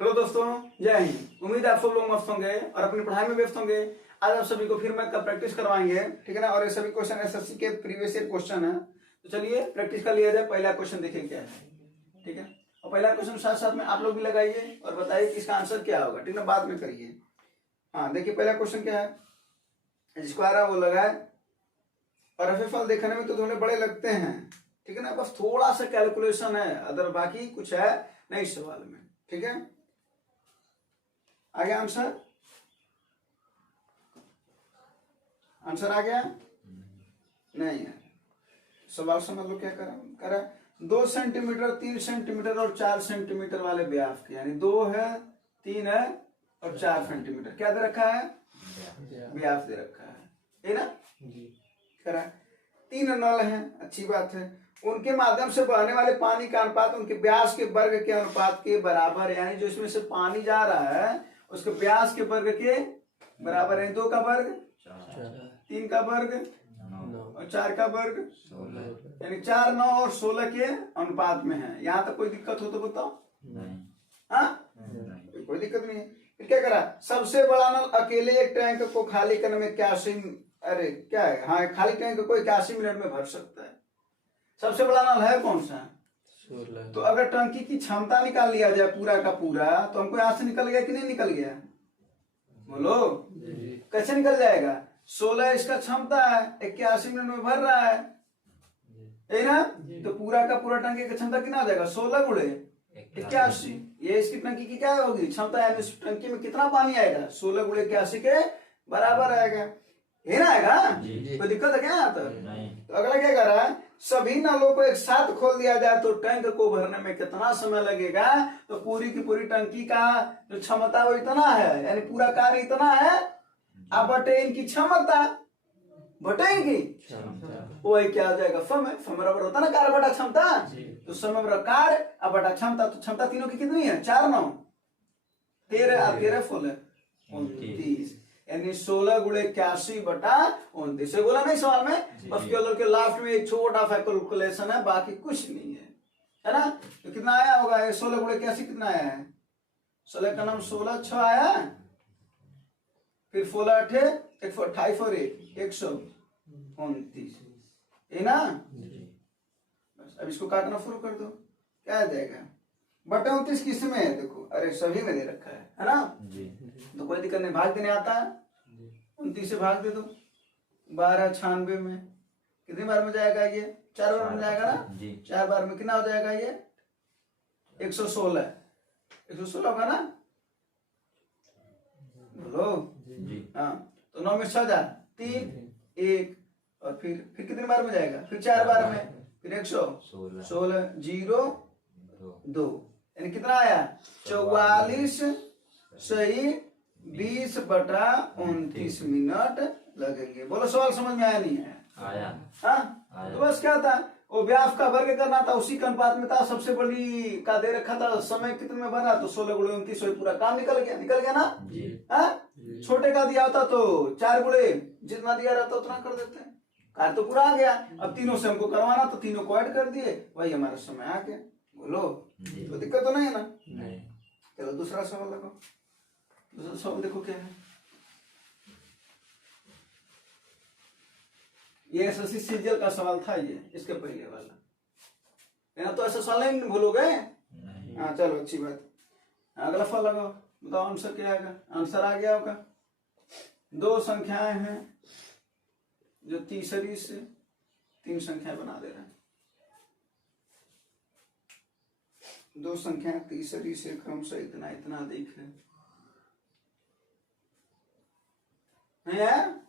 Hello दोस्तों, जय हिंद। उम्मीद है आप सब लोग मस्त होंगे और अपनी पढ़ाई में व्यस्त होंगे। आज आप सभी को फिर मैं प्रैक्टिस करवाएंगे, ठीक है ना। और ये सभी क्वेश्चन एसएससी के प्रीवियस ईयर क्वेश्चन है, तो चलिए प्रैक्टिस कर लिया जाए। पहला क्वेश्चन देखिए क्या है, ठीक है। और पहला क्वेश्चन साथ साथ में आप लोग भी लगाइए और बताइए कि इसका आंसर क्या होगा, ठीक है ना। बाद में करिए। हाँ देखिए पहला क्वेश्चन क्या है, जिसको आ रहा है वो लगाए। और रफेफल देखने में तो थोड़े बड़े लगते हैं, ठीक है ना। बस थोड़ा सा कैलकुलेशन है, अदर बाकी कुछ है नहीं सवाल में, ठीक है। आ गया आंसर? आंसर आ गया? नहीं है। सवाल समझ लो क्या करा 2 सेंटीमीटर, 3 सेंटीमीटर और 4 सेंटीमीटर वाले व्यास के, यानी 2 है, 3 है और 4 सेंटीमीटर क्या दे रखा है? व्यास दे रखा है ना जी। करा 3 नल है, अच्छी बात है। उनके माध्यम से बहने वाले पानी का अनुपात उनके व्यास के वर्ग के अनुपात के बराबर है, यानी जो इसमें से पानी जा रहा है उसके व्यास के वर्ग के बराबर है। 2 का वर्ग 3 का वर्ग और 4 का वर्ग, यानी 4, 9 और 16 के अनुपात में है। यहाँ तक कोई दिक्कत हो तो बताओ? हाँ कोई दिक्कत नहीं है। फिर क्या करा, सबसे बड़ा नल अकेले एक टैंक को खाली करने में 81, अरे क्या है, हाँ खाली टैंक को 81 मिनट में भर सकता है। सबसे बड़ा नल है कौन सा? 16। तो अगर टंकी की क्षमता निकाल लिया जाए पूरा का पूरा, तो हमको यहाँ से निकल गया कि नहीं निकल गया? बोलो कैसे निकल जाएगा? 16 इसका क्षमता है, 81 मिनट में भर रहा है ना। तो पूरा का पूरा टंकी की क्षमता कितना आ जाएगा? 16 गुणे 81। ये इसकी टंकी की क्या होगी क्षमता है, इस टंकी में कितना पानी आएगा? 16 गुणे 81 के बराबर आएगा, है ना आएगा। कोई दिक्कत है क्या यहाँ तक? तो अगला क्या कर रहा है, सभी नलों को एक साथ खोल दिया जाए तो टैंक को भरने में कितना समय लगेगा? तो पूरी की पूरी टंकी का जो क्षमता वो इतना है, यानी पूरा कार्य इतना है, अब बटे इनकी क्षमता, बटे इनकी वही क्या आ जाएगा? फम बराबर होता ना कार्य बटा क्षमता। तो समय बराबर कार्य अब बटा क्षमता। तो क्षमता तीनों की कितनी है? 4, 9, 13 13 16 29, यानी 16 गुणे 81 बटा 29। बोला नहीं सवाल में, बस केवल के लास्ट में एक छोटा सा कैलकुलेशन है, बाकी कुछ नहीं है ना। तो कितना आया होगा ये 16 गुणे 81 कितना आया है? 16 का नाम 16 6 आया, फिर 16 8 128 और 129, है ना। बस अब इसको काटना शुरू कर दो, क्या आ जाएगा? बटे 29 किस में है? देखो, अरे सभी में दे रखा है ना जी। तो कोई दिक्कत नहीं, भाग देने आता है। 29 से भाग दे दो, 12 96 में कितनी बार में जाएगा ये? 4 बार में जाएगा ना जी। 4 बार में कितना हो जाएगा ये? 116 होगा ना, बोलो जी। हाँ तो 9 में 6 जा 3 1 और फिर कितनी बार में जाएगा? फिर 4 बार में, फिर 116 0 2, यानी कितना आया? 44 सही 20 बटा 29 मिनट लगेंगे। बोलो सवाल समझ में आया नहीं आया? हाँ तो बस क्या था, वो व्यास का वर्ग करना था, उसी के अनुपात में था। सबसे बड़ी का दे रखा था, समय कितने में बना? तो 16 गुणे 29, पूरा काम निकल गया ना जी। छोटे का दिया होता तो 4 गुणे जितना दिया रहता उतना कर देते हैं, कार्य तो पूरा आ गया। अब तीनों से हमको करवाना तो तीनों को ऐड कर दिए, वही हमारा समय आ गया। बोलो तो दिक्कत तो नहीं है ना? नहीं। चलो दूसरा सवाल लगाओ। दूसरा सवाल देखो क्या है, ये एसएससी सीजीएल का सवाल था, ये इसके पहले वाला है ना। तो ऐसा सवाल नहीं भूलोगे? हाँ चलो अच्छी बात। अगला सवाल लगाओ, बताओ आंसर क्या आएगा? आंसर आ गया होगा। 2 संख्याएं हैं जो तीसरी से 3 संख्याएं बना दे रहे हैं। 2 संख्या तीसरी से क्रमशः इतना इतना अधिक है, नहीं है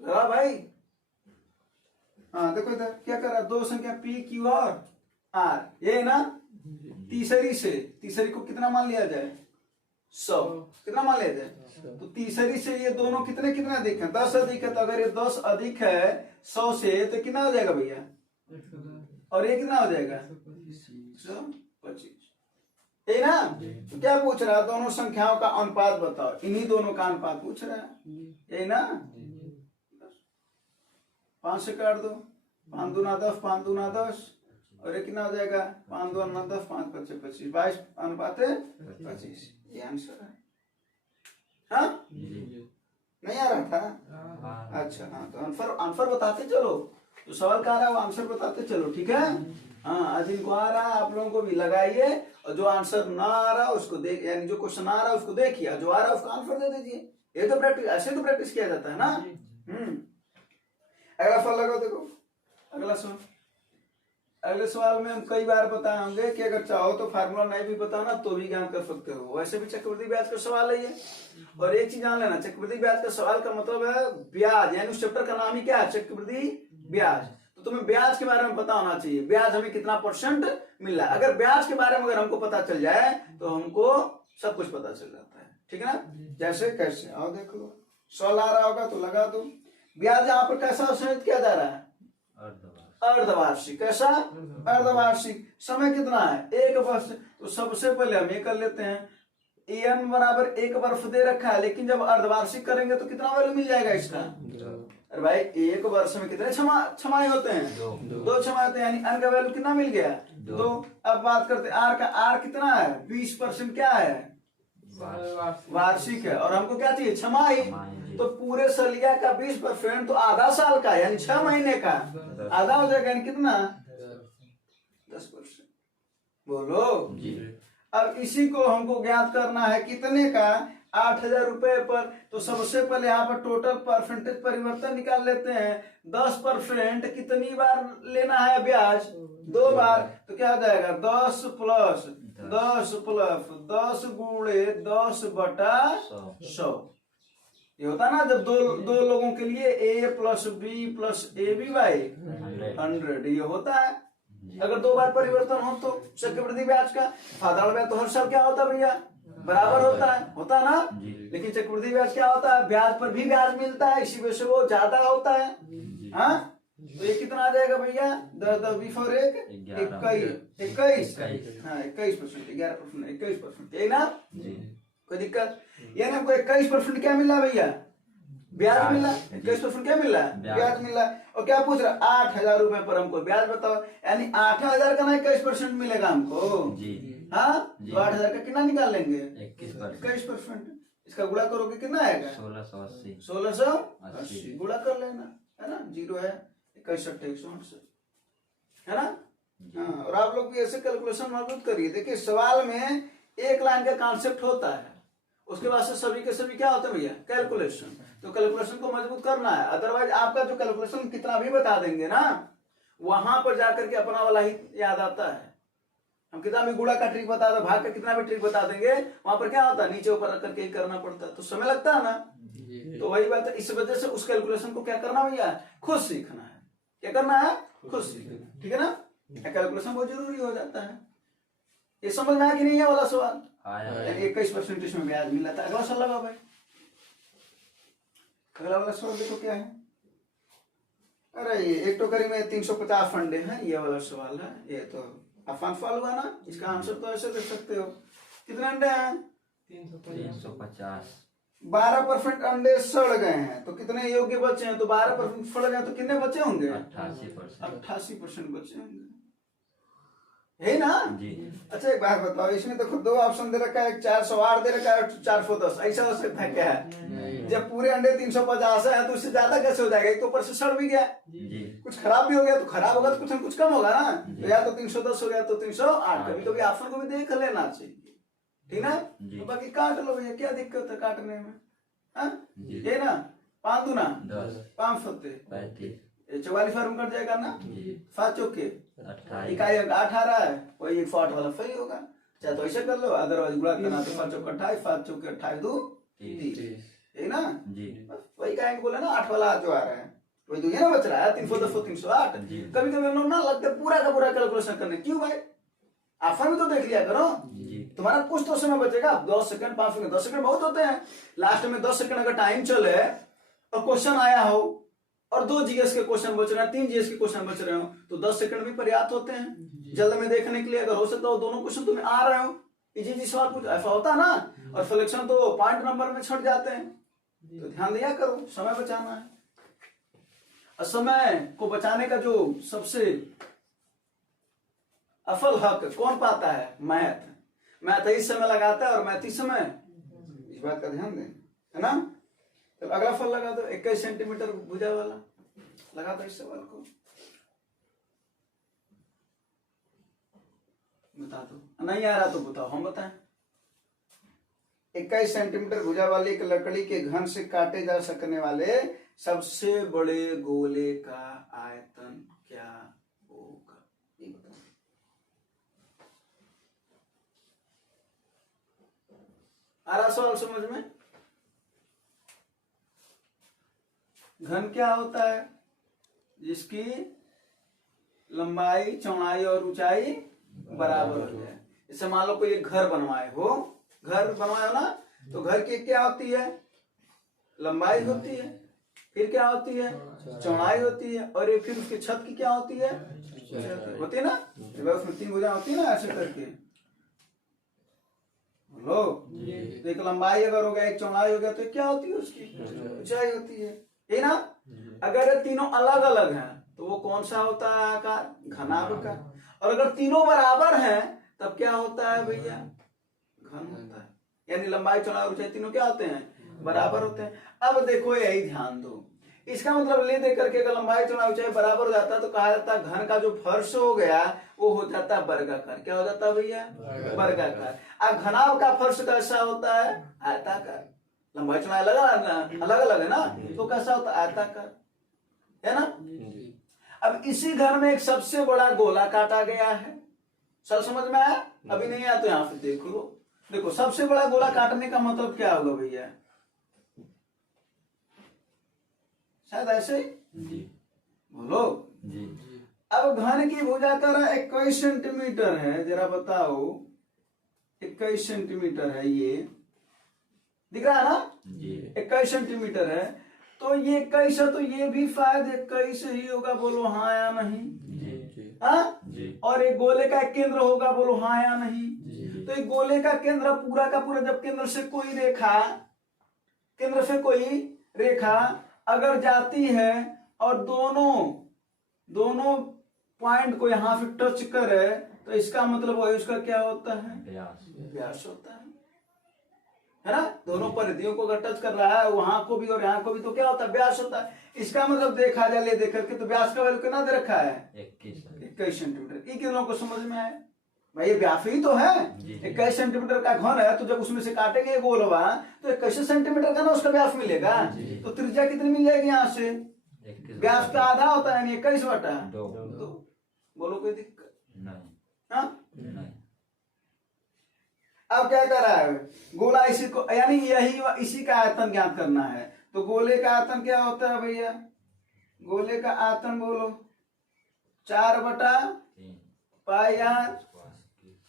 भाई? हाँ देखो इधर क्या कर रहा है, 2 संख्या पी क्यू और आर, ये ना तीसरी को कितना मान लिया जाए? 100। कितना मान लिया जाए? तो तीसरी से ये दोनों कितने अधिक है? 10 अधिक है। तो अगर ये 10 अधिक है 100 से, तो कितना हो जाएगा भैया? और ये कितना हो जाएगा? 125, है ना। तो क्या पूछ रहा है? दोनों संख्याओं का अनुपात बताओ। इन्हीं दोनों का अनुपात पूछ रहा है, यही ना। 5 से काट दो, 5 दूना 10, 5 दूना 10 और ये कितना हो जाएगा 5 2 9 10 5 5 25 22 अनुपात 25। ये आंसर है। हाँ नहीं आ रहा था? अच्छा हाँ, तो आंसर बताते चलो, जो सवाल का आ रहा है वो आंसर बताते चलो, ठीक है। हाँ आज इनको आ रहा है आप लोगों को भी लगाइए, और जो आंसर ना आ रहा उसको देख, यानी जो क्वेश्चन आ रहा है उसको देखिए, जो आ रहा है उसका आंसर दे दीजिए। ये तो प्रैक्टिस, ऐसे तो प्रैक्टिस किया जाता है ना। अगला सवाल लगाओ, देखो अगला सवाल। अगले सवाल में हम कई बार बताए होंगे कि अगर चाहो तो फार्मूला नहीं भी बताना तो भी ज्ञान कर सकते हो, वैसे भी चक्रवृद्धि ब्याज का सवाल है ये। और एक चीज जान लेना, चक्रवृद्धि ब्याज का सवाल का मतलब है ब्याज, यानी उस चैप्टर का नाम ही क्या है, चक्रवृद्धि ब्याज। तो तुम्हें ब्याज के बारे में पता होना चाहिए, ब्याज हमें कितना % मिल रहा है। अगर ब्याज के बारे में अगर हमको पता चल जाए तो हमको सब कुछ पता चल जाता है, ठीक है ना। जैसे कैसे, आओ देख लो, सवाल आ रहा होगा तो लगा दो। ब्याज यहाँ पर कैसा संचित किया जा रहा है, अर्धवार्षिक। कैसा, अर्धवार्षिक। समय कितना है, 1 वर्ष। तो सबसे पहले हम ये कर लेते हैं, एन बराबर 1 वर्ष दे रखा है, लेकिन जब अर्धवार्षिक करेंगे तो कितना वैल्यू मिल जाएगा इसका। अरे भाई 1 वर्ष में कितने छमाही होते हैं, 2 छमाही होते हैं, यानी एन का वैल्यू कितना मिल गया, 2। अब बात करते हैं आर का, आर कितना है, 20% क्या है, वार्षिक है, और हमको क्या चाहिए, छमाही। तो पूरे सलिया का 20% तो आधा साल का, यानी 6 महीने का आधा हो जाएगा, यानी कितना 10%। बोलो जी। अब इसी को हमको ज्ञात करना है कितने का, 8,000 रुपए पर। तो सबसे पहले यहाँ पर टोटल परसेंटेज परिवर्तन निकाल लेते हैं। 10% कितनी बार लेना है ब्याज, 2 बार। तो क्या हो जाएगा 10 प्लस 10 गुणे 10/100। ये होता ना जब दो लोगों के लिए a + b + ab/100, ये होता है। अगर 2 बार परिवर्तन हो तो चक्रवृद्धि ब्याज का, साधारण ब्याज तो हर साल क्या होता है भैया, बराबर होता है ना। लेकिन चक्रवृद्धि ब्याज क्या होता है, ब्याज पर भी ब्याज मिलता है, इसी वजह से वो ज्यादा होता है। हाँ तो ये कितना आ जाएगा भैया, 10 बिफोर 1 21। हाँ 21%, 11%, 21%, यही ना, कोई दिक्कत। यानी हमको 21% क्या मिल रहा है भैया, ब्याज मिल रहा है। 21% क्या मिल रहा है, ब्याज मिल रहा है। और क्या पूछ रहा है, 8,000 रुपए पर हमको ब्याज बताओ, यानी 8,000 का ना 21% मिलेगा हमको जी। हाँ तो 8,000 का कितना निकाल लेंगे, 21%। इसका गुणा करोगे कितना आएगा, 1680 गुणा कर लेना, है ना। 0 है 61,168, है ना। हाँ और आप लोग भी ऐसे कैलकुलेशन मजबूत करिए। देखिए सवाल में एक लाइन का कॉन्सेप्ट होता है, उसके बाद से सभी के सभी क्या होता है भैया, कैलकुलेशन। तो कैलकुलेशन को मजबूत करना है, अदरवाइज आपका जो कैलकुलेशन कितना भी बता देंगे ना, वहां पर जाकर के अपना वाला ही याद आता है। हम कितना भी गुणा का ट्रिक बता दो, भाग का कितना भी ट्रिक बता देंगे, वहां पर क्या होता है, नीचे ऊपर रख करके ही करना पड़ता है, तो समय लगता है ना। तो वही बात है, इस वजह से उस कैलकुलेशन को क्या करना भैया, खुद सीखना है। क्या करना है, खुद सीखना, ठीक है ना। कैलकुलेशन बहुत जरूरी हो जाता है। ये समझ में आया कि नहीं है वाला सवाल, 21% इसमें ब्याज मिला था। अगला सवाल लगाओ भाई, अगला वाला सवाल देखो क्या है। अरे ये एक टोकरी में 350 अंडे हैं, ये वाला सवाल है। ये तो आसान सवाल हुआ ना, इसका आंसर तो ऐसे दे सकते हो। कितने अंडे हैं, 350। 12% अंडे सड़ गए हैं, तो कितने योग्य बचे हैं, तो 12% सड़ गए तो कितने बचे होंगे, 88% बचे होंगे, है ना जी। अच्छा एक बात बताओ, इसमें देखो 2 ऑप्शन दे रखा है, 408 दे रखा है, 410, ऐसा हो सकता है क्या है। जब पूरे अंडे 350 है तो उससे ज्यादा कैसे हो जाएगा, एक तो ऊपर से सड़ भी गया जी। कुछ खराब भी हो गया, तो खराब होगा तो कुछ न कुछ कम होगा ना, तो या तो 310 हो गया तो 308। कभी कभी ऑप्शन को भी देख लेना चाहिए, ठीक ना। तो बाकी काट लो भैया, क्या दिक्कत है काटने में, ये ना 5 दूना 5 सत्ते 44 बार में कट जाएगा ना, 7 चौके 28, 18 है, वही 108 वाला सही होगा। चाहे तो ऐसे कर लो, अदरवाइज गुणा करना तो 5 चौके 28, 7 चौके 28, 2 30, है ना जी। वही कहेंगे बोले ना 8 वाला जो आ रहा है वही तो ये ना बच रहा है, 310 308। कभी कभी हम लोग ना लगते पूरा का पूरा कैलकुलेशन करने, क्यों भाई, आसान भी तो देख लिया करो, तुम्हारा कुछ तो समय बचेगा। 10 सेकंड 5 सेकंड 10 सेकंड बहुत होते हैं, लास्ट में 10 सेकंड अगर टाइम चले और क्वेश्चन आया हो और 2 जीएस के क्वेश्चन बच रहे हैं, 3 जीएस के क्वेश्चन बच रहे हो, तो 10 सेकंड भी पर्याप्त होते हैं जल्द में देखने के लिए। अगर हो सकता हो दोनों क्वेश्चन तुम्हें आ रहे हो, इजी सवाल कुछ ऐसा होता है ना, और सिलेक्शन तो पॉइंट नंबर में छट जाते हैं, तो ध्यान दिया करो, समय बचाना है। और समय को बचाने का जो सबसे अफल हक कौन पाता है? मैथ इस समय लगाता है और मैथ इस समय, इस बात का ध्यान दें, है ना। तो अगला फल लगा दो, 21 सेंटीमीटर भुजा वाला लगा दो इस सवाल को, बता दो। नहीं आ रहा तो बताओ, हम बताएं। 21 सेंटीमीटर भुजा वाली एक लकड़ी के घन से काटे जा सकने वाले सबसे बड़े गोले का आयतन क्या होगा? ये बताओ। आ रहा सवाल समझ में? घन क्या होता है? जिसकी लंबाई, चौड़ाई और ऊंचाई बराबर हो जाए। जैसे मान लो कोई एक घर बनवाए हो ना, तो घर की क्या होती है? लंबाई होती है, फिर क्या होती है? चौड़ाई होती है, और ये फिर उसकी छत की क्या होती है? होती है ना, उसमें 3 भुजा होती है ना, ऐसे करके। लो, तो एक लंबाई अगर हो गया, एक चौड़ाई हो गया, तो क्या होती है? उसकी ऊंचाई होती है, ये ना। अगर ये तीनों अलग अलग हैं तो वो कौन सा होता है आकार? घनाभ। और अगर तीनों बराबर हैं तब क्या होता है भैया? घन होता है। यानी लंबाई, चौड़ाई, ऊंचाई तीनों क्या होते हैं? बराबर होते हैं। अब देखो यही ध्यान दो, इसका मतलब ले दे करके अगर लंबाई, चौड़ाई, ऊंचाई बराबर हो जाता है तो कहा जाता है घन का जो फर्श हो गया वो हो जाता है वर्गाकार। क्या हो जाता है भैया? वर्गाकार। अब घनाभ का फर्श कैसा होता है? आयताकार। लंबाई चौड़ाई अलग अलग है ना, तो कैसा होता है? आयताकार, है ना। अब इसी घर में एक सबसे बड़ा गोला काटा गया है। सब समझ में आया? अभी नहीं आया तो यहां पे देख लो। देखो, सबसे बड़ा गोला काटने का मतलब क्या होगा भैया? शायद ऐसे ही बोलो जी। अब घन की भुजा का 21 सेंटीमीटर है, जरा बताओ 21 सेंटीमीटर है, ये दिख रहा है ना जी। 21 सेंटीमीटर है, तो ये 21 है, तो ये भी शायद 21 ही होगा। बोलो हाँ या नहीं? जी। हाँ जी। और एक गोले का केंद्र होगा, बोलो हाँ या नहीं? जी। तो एक गोले का केंद्र पूरा का पूरा, जब केंद्र से कोई रेखा अगर जाती है और दोनों पॉइंट को यहाँ पे टच करे, तो इसका मतलब वही उसका क्या होता है? व्यास होता है ना। दोनों परिधियों को अगर टच कर रहा है, वहां को भी और यहाँ को भी, तो क्या होता है? व्यास होता है। इसका मतलब देखा जाए ले देख करके, तो व्यास का वैल्यू कितना दे रखा है? 21 सेंटीमीटर। ये किन लोगों को समझ में आया भाई? ये व्यास ही तो है। 21 सेंटीमीटर का घन है, तो जब उसमें से काटेंगे गोलवा तो 21 सेंटीमीटर का ना उसका व्यास मिलेगा। तो त्रिज्या कितनी मिल जाएगी यहाँ से? व्यास का आधा होता है, 21/2। बोलो कोई दिक्कत नहीं? अब क्या कर रहा है? गोला इसी को, यानी इसी का आयतन ज्ञात करना है। तो गोले का आयतन क्या होता है भैया? गोले का आयतन बोलो 4/πr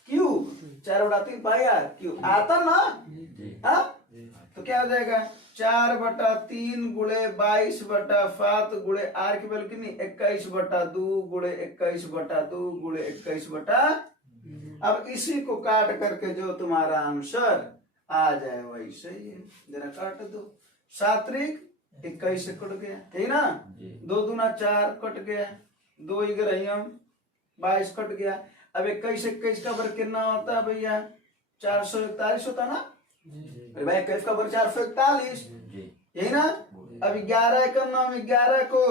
क्यूब। 4/3 πr क्यूब आयतन ना। हाँ, तो क्या हो जाएगा? 4/3 गुणे 22/7 गुणे आर की वैल्यू कितनी? 21/2 गुणे 21/2 गुणे 21/। अब इसी को काट करके जो तुम्हारा आंसर आ जाए वही सही है। जरा काट दो। 7 त्रिक 21 से कट गया, ठीक ना। 2 दूना 4 कट गया, 2 11 22 कट गया। अब 21 का वर्ग कितना होता है भैया? 441 होता ना। अरे भाई 21 का वर्ग 441, यही ना। अब 11 का नाम 11 को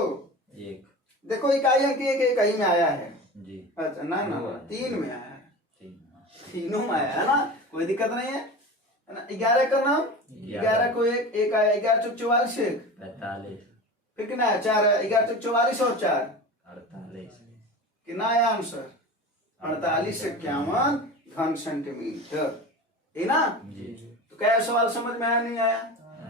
देखो इकाई है कि एक इकाई में आया है जी। अच्छा ना 3 में आया है, तीनों में आया है ना, कोई दिक्कत नहीं है ना। 11 का नाम 11 को एक आया, 11 चौक 44 45, फिर कितना है? 4 है। 11 चौक 44 और 4 48, कितना आया आंसर? 4851 घन सेंटीमीटर, है ना। तो क्या सवाल समझ में आया नहीं आया?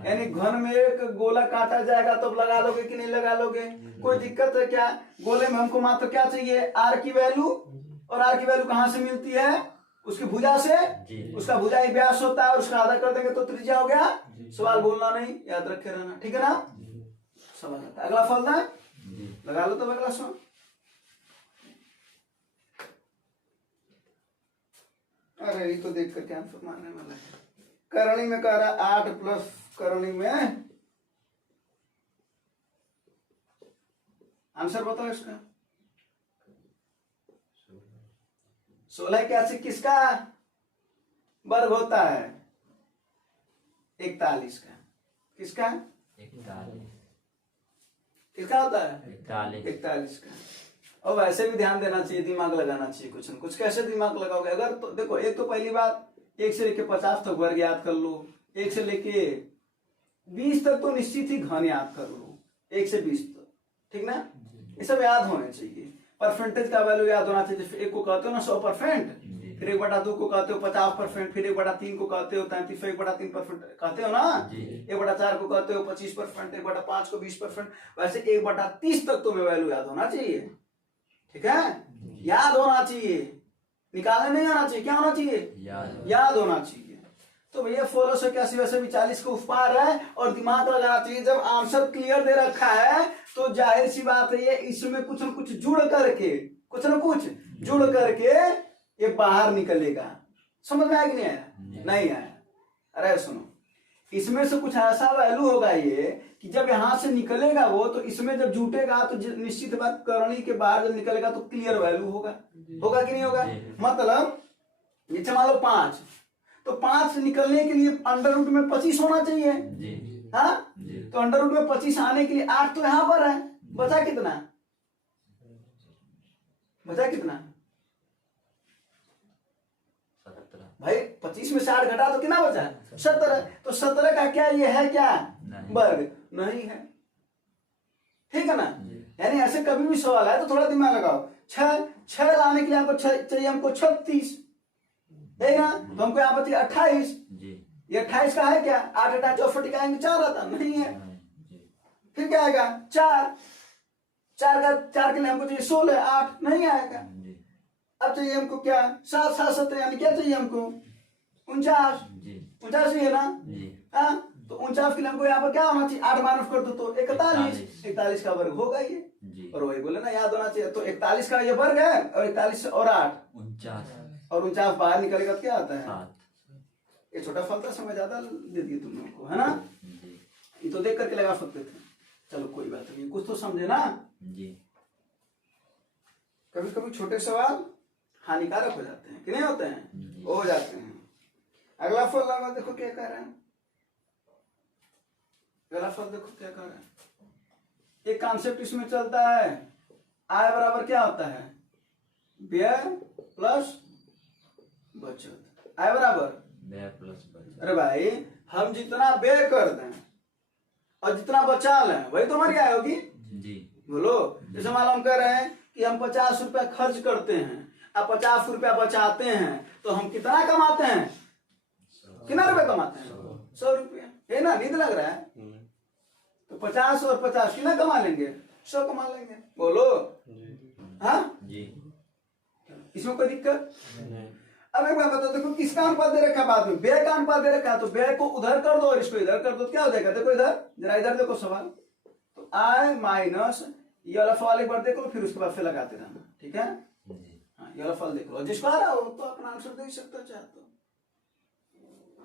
यानी घन में एक गोला काटा जाएगा तो लगा लोगे कि नहीं लगा लोगे? कोई दिक्कत है क्या? गोले में हमको मात्र क्या चाहिए? आर की वैल्यू। और आर की वैल्यू कहां से मिलती है? उसकी भुजा से। उसका भुजा ही व्यास होता है, और उसका आधा कर देंगे तो त्रिज्या हो गया। सवाल बोलना नहीं, याद रखे रहना, ठीक है ना। सवाल आता है। अगला फल ना लगा लो, तो अगला सवाल। अरे ये तो देख करके आंसर मारने वाला है। करणी में कह रहा 8 प्लस करणी में आंसर बताओ इसका। 16 के 80 किसका वर्ग होता है? 41 का। किसका? 41 किसका होता है? 41 41 का। और वैसे भी ध्यान देना चाहिए, दिमाग लगाना चाहिए कुछ न कुछ। कैसे दिमाग लगाओगे? अगर तो देखो, एक तो पहली बात 1 से लेके 50 तक वर्ग याद कर लो, 1 से लेके 20 तक तो निश्चित ही घन याद कर लो, 1 से 20 तक, ठीक ना? ये सब याद होने चाहिए। परसेंटेज का वैल्यू याद होना चाहिए। जैसे 1 को कहते हो ना 100%, फिर 1/2 को कहते हो 50%, फिर 1/3 को कहते हो 33, 1/3% कहते हो ना, 1/4 को कहते हो 25%, 1/5 को 20%, वैसे 1/30 तक तुम्हें वैल्यू याद होना चाहिए, ठीक है? याद होना चाहिए, निकालने नहीं आना चाहिए। क्या होना चाहिए? याद होना चाहिए। तो भैया 1681 वैसे भी 40 को उस पार है, और दिमाग लगाना चाहिए। जब आंसर क्लियर दे रखा है तो जाहिर सी बात है ये इसमें कुछ न कुछ जुड़ करके ये बाहर निकलेगा। समझ में आया कि नहीं आया? नहीं आया। अरे सुनो, इसमें से कुछ ऐसा वैल्यू होगा ये कि जब यहां से निकलेगा वो, तो इसमें जब जुटेगा तो निश्चित बात करनी के बाहर जब निकलेगा तो क्लियर वैल्यू होगा कि नहीं होगा? मतलब जैसे मान लो 5, तो 5 निकलने के लिए अंडर रूट में 25 होना चाहिए। हाँ, तो अंडर रूट में 25 आने के लिए 8 तो यहां पर है, बचा कितना? 17 भाई 25 में से 8 घटा तो कितना बचा? 17। तो 17 का क्या ये है क्या वर्ग? नहीं है, ठीक है ना? यानी ऐसे कभी भी सवाल है तो थोड़ा दिमाग लगाओ। 6 लाने के लिए हमको चाहिए हमको 36, है ना? तो हमको यहाँ पर 28, ये 28 का है क्या? 8 8 64 का आएंगे 4 आता नहीं है। फिर क्या आएगा? 4 के लिए हमको चाहिए 16, 8 नहीं आएगा। अब चाहिए हमको क्या? 7 7 17, यानी क्या चाहिए हमको? 49 चाहिए ना? हाँ, तो 49 के लिए हमको यहाँ पर क्या होना चाहिए? 8 माइनस कर दो तो 41 का वर्ग होगा ये। और वही बोले ना, याद होना चाहिए। तो 41 का ये वर्ग है, और 41 और 8 49, और 49 बाहर निकलेगा तो क्या आता है? 7। ये छोटा फल था, समय ज्यादा दे दिए तुम लोग को, है ना? ये तो देख करके लगा सकते थे। चलो कोई बात नहीं, कुछ तो समझे ना? कभी कभी छोटे सवाल हानिकारक हो जाते हैं कि नहीं होते हैं? हो जाते हैं। अगला फल लगा, देखो क्या कह रहे हैं। अगला फल देखो क्या कह रहे हैं। एक कॉन्सेप्ट इसमें चलता है, आय बराबर क्या होता है? व्यय प्लस बचत। आय बराबर व्यय प्लस बचत। अरे भाई, हम जितना व्यय कर दें और जितना बचा लें वही तो हमारी आय होगी। बोलो, जैसे मान लो हम कह रहे हैं कि हम 50 रुपया खर्च करते हैं, अब 50 रुपया बचाते हैं, तो हम कितना कमाते हैं? कितना रुपया कमाते हैं? 100 रुपया, है ना? नींद लग रहा है? तो 50 और 50 कितना कमा लेंगे? 100 कमा लेंगे। बोलो हाँ, इसमें कोई दिक्कत? अब एक बात बताओ, देखो किसका अनुपात दे रखा है बाद में? व्यय का अनुपात दे रखा है, तो व्यय को उधर कर दो और इसको इधर कर दो, क्या हो जाएगा? देखो इधर, जरा इधर देखो सवाल। तो आय माइनस ये वाला फल एक बार देख लो, फिर उसके बाद फिर लगाते रहना, ठीक है? हाँ, ये वाला फल देख लो, जिसको आ रहा हो तो अपना आंसर दे सकते हो चाहे तो।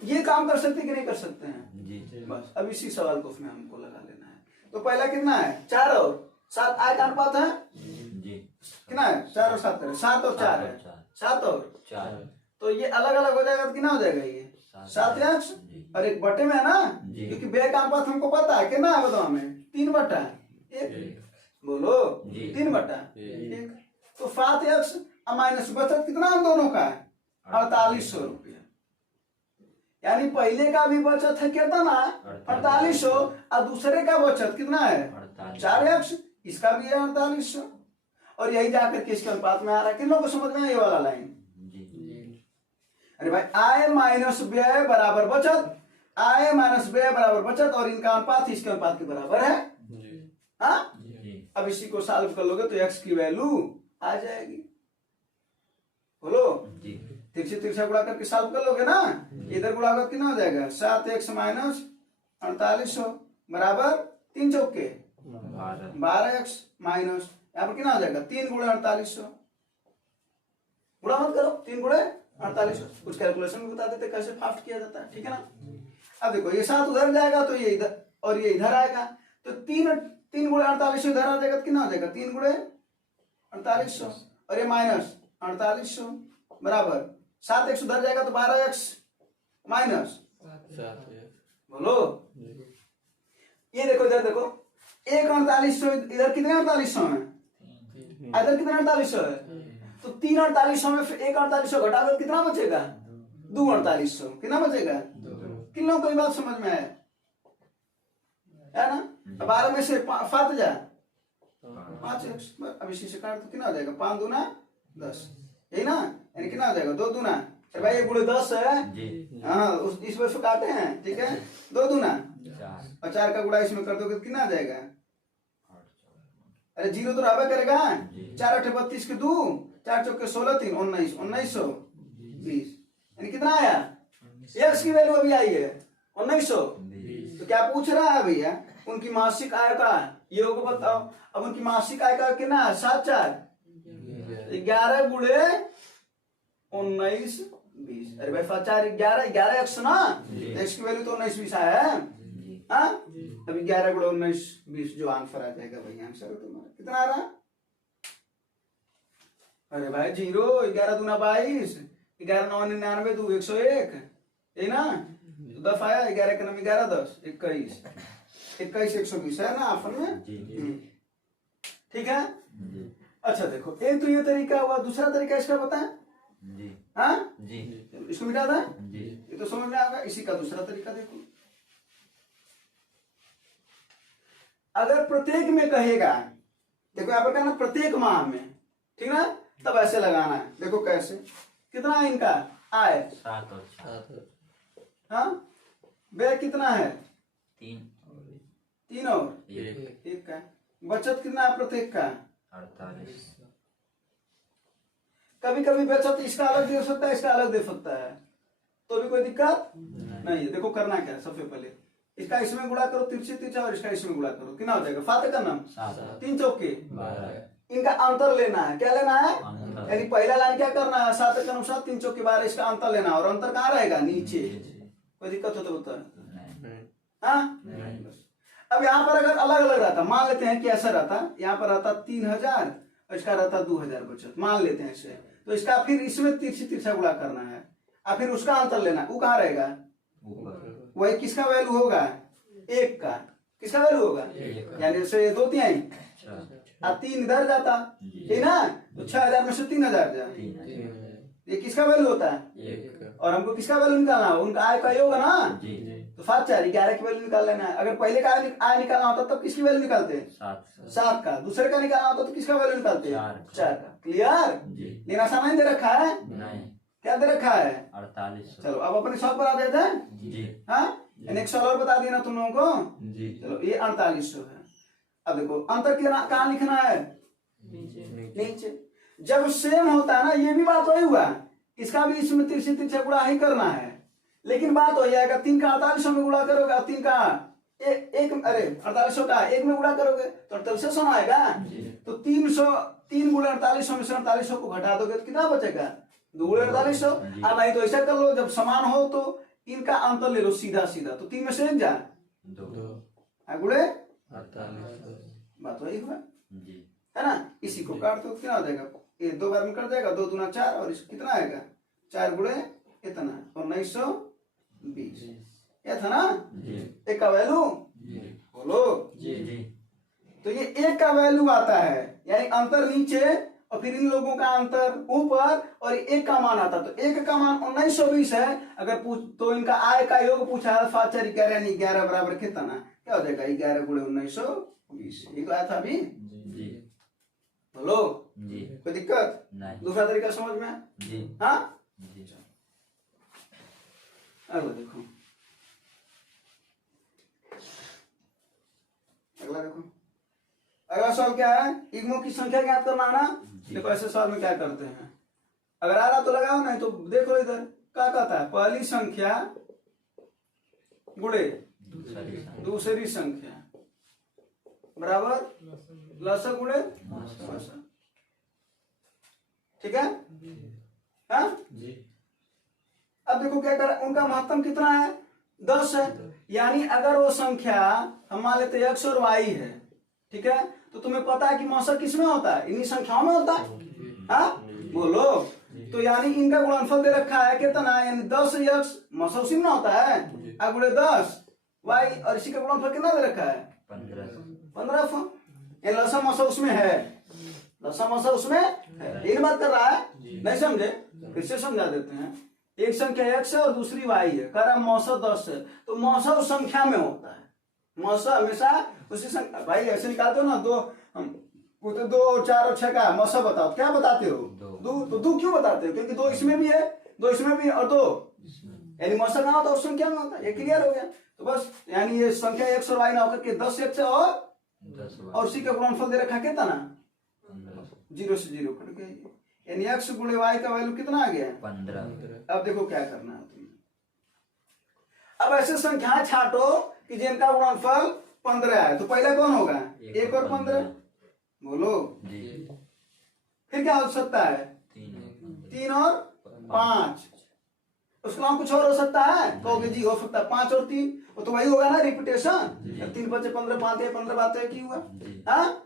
ये काम कर सकते कि नहीं कर सकते हैं? बस अब इसी सवाल को उसमें हमको लगा लेना है। तो पहला कितना है? 4 और 7 आय का अनुपात है कितना है? 4 और 7 है, 7 और 4 है, 7 और 4। तो ये अलग अलग हो जाएगा तो कितना हो जाएगा? ये 7x और 1 बटे में है ना, क्योंकि व्यय का अनुपात हमको पता है कितना है, बताओ हमें? 3/1। बोलो 3/1। तो 7x माइनस बचत कितना हम दोनों का है? 4800 रुपया। यानी पहले का भी बचत है कितना? 4800, और दूसरे का बचत कितना है? 4x, इसका भी है 4800। और यही जाकर के इसके अनुपात में आ रहा है। किन लोगों को समझ में आया ये वाला लाइन? अरे भाई, आय माइनस व्यय बराबर बचत, आय माइनस व्यय बराबर बचत, और इनका अनुपात इसके अनुपात के बराबर है। हाँ, अब इसी को सॉल्व कर लोगे तो x की वैल्यू आ जाएगी। बोलो, तिरछा गुणा करके सॉल्व कर लोगे ना, इधर गुणा कर कितना हो जाएगा? 7x माइनस 4800 बराबर 3 चौके 12x माइनस, यहाँ पर कितना हो जाएगा? 3 गुणे 4800। गुणा मत करो, 3 गुणे 4800। कुछ कैलकुलेशन में बता देते कैसे फास्ट किया जाता है, ठीक है ना? अब देखो ये 7 उधर जाएगा तो ये इधर, और ये इधर आएगा, तो 3 गुणे 4800 इधर आ जाएगा तो कितना हो जाएगा? 3 गुणे 4800, और ये माइनस 4800, बराबर 7x उधर जाएगा तो 12x माइनस, बोलो ये देखो इधर देखो, 1/4800 इधर कितने 4800 है, इधर कितने 4800 है, तो 3 4800 में 1 4800 घटा दो कितना बचेगा, 2 4800, कितना बचेगा, किन लोगों को ये बात समझ में आया है ना। 12 में से 5 जा 5x, अब इसी से काट तो कितना हो जाएगा, 5 दूना 10, यही ना, यानी कितना हो जाएगा 2 दूना, अरे भाई ये गुणे 10 है, हाँ इस वजह से काटे हैं, ठीक है, 2 दूना 4 और 4 का गुणा इसमें कर दोगे तो कितना आ जाएगा, अरे 0 तो रहबे करेगा, 4 8 32 के 2, 4 चौके 16 3 19 1920, यानी कितना आया, x की वैल्यू अभी आई है 1900। तो क्या पूछ रहा है भैया, उनकी मासिक आय का योग बताओ। अब उनकी मासिक आय का कितना, 7 4 11 गुणे 19 20, अरे भाई 5 4 11 11 x ना, x की वैल्यू तो 19 20 आया है, हाँ अभी 11 गुणे 19 20 जो आंसर आ जाएगा भाई, आंसर तुम्हारा कितना आ रहा, अरे भाई 0 11 दूना 22, 11 9 99 2 101, यही ना, तो 10 आया, 11 के 9 11 10 21 21 120 है ना ऑप्शन में, ठीक है। अच्छा देखो एक तो ये तरीका हुआ, दूसरा तरीका इसका बताएं, हाँ इसको मिटा दें, ये तो समझ में आएगा। इसी का दूसरा तरीका देखो, अगर प्रत्येक में कहेगा, देखो यहाँ पर कहना प्रत्येक माह में, ठीक ना, तब ऐसे लगाना है, देखो कैसे, कितना है इनका आय 7 और 4, हाँ व्यय कितना है 3 और 1 का, बचत कितना है प्रत्येक का 48, कभी कभी बचत इसका अलग दे सकता है, इसका अलग दे सकता है, तो भी कोई दिक्कत नहीं है। देखो करना क्या है, सबसे पहले इसका इसमें गुणा करो तिरछे तिरछा, और इसका इसमें गुणा करो, कितना हो जाएगा, फाते का नाम 3 चौके 12, इनका अंतर लेना है, क्या लेना है, अंतर। यानी पहला लाइन क्या करना है, 7 का 7 3 चौके 12, इसका अंतर लेना है, और अंतर कहाँ रहेगा, नीचे, कोई दिक्कत हो तो बता, हाँ अब यहाँ पर अगर अलग अलग रहता, मान लेते हैं कि ऐसा रहता, यहाँ पर रहता 3000 और इसका रहता 2000 बचत, मान लेते हैं इसे, तो इसका फिर इसमें तिरछी तिरछा गुणा करना है, और फिर उसका अंतर लेना, वो कहाँ रहेगा, वही किसका वैल्यू होगा, 1 का, किसका वैल्यू होगा, यानी जैसे 2 तिहाई अब 3 इधर जाता, ठीक ना, तो 6000 में से 3000 जा, ये किसका वैल्यू होता है, और हमको किसका वैल्यू निकालना है, उनका आय का योग है ना, तो 7 4 11 की वैल्यू निकाल लेना है। अगर पहले का आय निकालना होता तब किसकी वैल्यू निकालते हैं, 7 का, दूसरे का निकालना होता तो किसका वैल्यू निकालते हैं, 4 का, क्लियर, लेकिन आसान दे रखा है, क्या दे रखा है 48, चलो अब अपने सॉल्व करा देते हैं, हाँ एक सवाल और बता दिया ना तुम लोगों को, चलो ये 4800 है। अब देखो अंतर कहाँ लिखना है, नीचे, जब सेम होता है ना, ये भी बात वही हुआ, इसका भी इसमें तिरछे तिरछे गुणा ही करना है, लेकिन बात हो जाएगा 3 का 4800 में गुणा करोगे, 3 का एक अरे 4800 का 1 में गुणा करोगे तो 4800 आएगा, तो 3 गुणे 4800 में से 4800 को घटा दोगे तो कितना बचेगा, 2 गुणे 4800। अब नहीं तो ऐसा कर लो, जब समान हो तो इनका अंतर ले लो सीधा सीधा, तो 3 में से 1 जा 2 गुणे 48, बात वही हुआ है ना। इसी को काट दो, कितना हो जाएगा, ये 2 बार में कट जाएगा, 2 दूना 4 और इसको कितना आएगा 4 गुणे इतना, और 1920, ये था ना, 1 का वैल्यू बोलो, तो ये 1 का वैल्यू आता है, यानी अंतर नीचे और फिर इन लोगों का अंतर ऊपर, और 1 का मान आता, तो 1 का मान 1920 है। अगर तो इनका आय का योग पूछा है, 5 4 11 यानी 11 बराबर कितना, क्या हो जाएगा 11 गुणे 1920, ये तो आया था अभी, बोलो कोई दिक्कत नहीं, दूसरा तरीका समझ में, हाँ अगला देखो, अगला देखो, अगला सवाल क्या है, इग्मो की संख्या ज्ञात करना है ना। देखो ऐसे सवाल में क्या करते हैं, अगर आ रहा तो लगाओ, नहीं तो देखो इधर क्या कहता है, पहली संख्या गुणे दूसरी संख्या बराबर लसक गुणे लसक, ठीक है, हाँ अब देखो क्या कर, उनका महत्तम कितना है 10 है, यानी अगर वो संख्या हम मान लेते x और y है, ठीक है, तो तुम्हें पता है कि मौसक किसमें होता है, इन्हीं संख्याओं में होता है, हाँ बोलो, तो यानी इनका गुणनफल दे रखा है कितना, यानी 10x मौसा उसी में ना होता है, अब गुणे 10 y, और इसी का गुणनफल कितना दे रखा है 1500। ये लसा मौसा उसमें है, लसा मौसा उसमें है, एक बात कर रहा है, नहीं समझे फिर से समझा देते हैं। एक संख्या x है और दूसरी y है, कह रहा मौसा 10 है, तो मौसा उस संख्या में होता है, मौसा हमेशा उसी संख्या। भाई ऐसे निकालते हो ना, दो वो तो 2 और 4 और 6 का मौसा बताओ, क्या बताते हो 2, तो 2 क्यों बताते हो, क्योंकि 2 इसमें भी है, 2 इसमें भी और 2, यानी मौसा कहाँ होता है उस संख्या में होता है, ये क्लियर हो गया। तो बस यानी ये संख्या x और y ना होकर के 10x और उसी का गुणनफल दे रखा कितना ना 0 से 0 कट गया, यानी x गुणे y का वैल्यू कितना आ गया 15। अब देखो क्या करना है तुम्हें, अब ऐसे संख्याएं छाटो कि जिनका गुणनफल 15 है, तो पहले कौन होगा 1 और 15, बोलो फिर क्या हो सकता है 3 और 5, उसका नाम कुछ और हो सकता है, कहोगे जी हो सकता है 5 और 3, वो तो वही होगा ना रिपीटेशन, 3 5 15 5 15 बात है की हुआ। हाँ,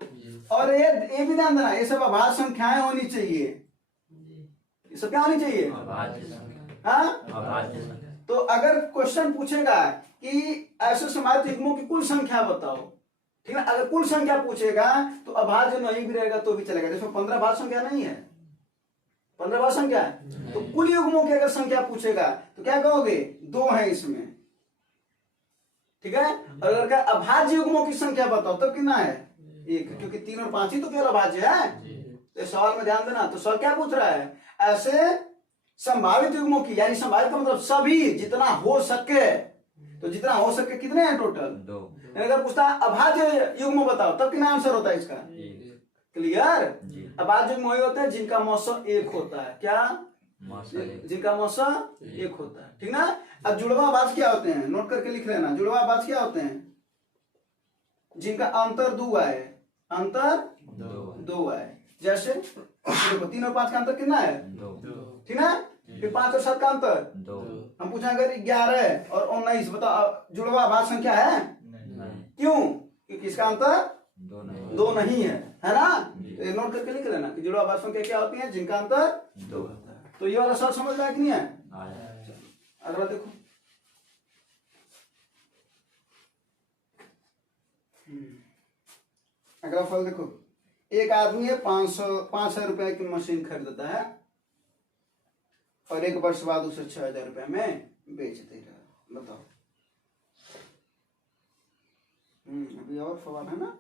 और ये भी ध्यान देना, ये सब अभाज्य संख्याएं होनी चाहिए, ये सब क्या होनी चाहिए, हाँ। तो अगर क्वेश्चन पूछेगा कि ऐसे समाहित युग्मों की कुल संख्या बताओ, ठीक है, अगर कुल संख्या पूछेगा तो अभाज्य नहीं भी रहेगा तो भी चलेगा, जिसमें 15 भाज्य संख्या नहीं है, 15 भाज्य संख्या है, तो कुल युग्मों की अगर संख्या पूछेगा तो क्या कहोगे 2 है इसमें, ठीक है। और अगर अभाज्य युग्मों की संख्या बताओ तब कितना है 1, क्योंकि 3 और 5 ही तो केवल अभाज्य है। तो सवाल में ध्यान देना, तो सवाल क्या पूछ रहा है, ऐसे संभावित युग्मों की, यानी संभावित का मतलब सभी, जितना हो सके, तो जितना हो सके कितने हैं टोटल 2। अगर पूछता है अभाज्य युग्म बताओ तब कितना आंसर होता है इसका, क्लियर। अभाज्य युग्म वही होते हैं जिनका मौसा 1 होता है, क्या जिनका मौसा 1 होता है, ठीक ना। अब जुड़वा अभाज्य क्या होते हैं, नोट करके लिख लेना, जुड़वा अभाज्य क्या होते हैं, जिनका अंतर 2 आए, अंतर 2 आए, जैसे देखो 3 और 5 का अंतर कितना है 2, ठीक ना। फिर 5 और 7 का अंतर 2, हम पूछा अगर 11 और 19 बताओ जुड़वा अभाज्य संख्या है, क्यों, क्योंकि इसका अंतर 2 नहीं है ना। तो नोट करके लिख लेना कि जुड़वा अभाज्य संख्या क्या होती है, जिनका अंतर 2 होता है। तो ये वाला सवाल समझ में आया कि नहीं है, अगला देखो, अगला फल देखो, एक आदमी है 500 रुपए की मशीन खरीदता है और 1 वर्ष बाद उसे 6000 रुपए में बेच देगा, बताओ। अभी और सवाल है ना,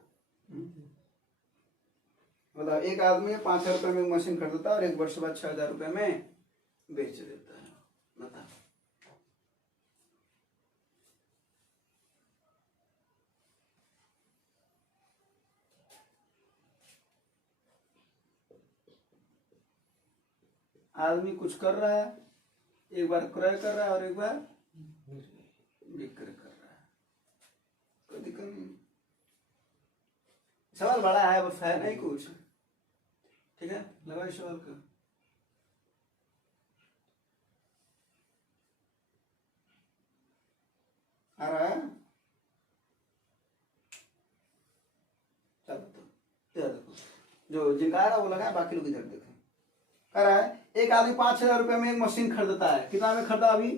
बताओ। एक आदमी 500 रुपए में मशीन खरीदता है और 1 वर्ष बाद 6000 रुपए में बेच देता है, बताओ। आदमी कुछ कर रहा है, एक बार क्रय कर रहा है और एक बार विक्रय कर रहा है, कोई दिक्कत नहीं। सवाल बड़ा है, बस है नहीं कुछ, ठीक है, लगाओ इस सवाल का। आ रहा है, चलो तो देखो, जो जिनका आ रहा वो लगा, बाकी लोग इधर देखें। कह रहा है एक आदमी 5000 रुपए में एक मशीन खरीदता है, कितना में खरीदा अभी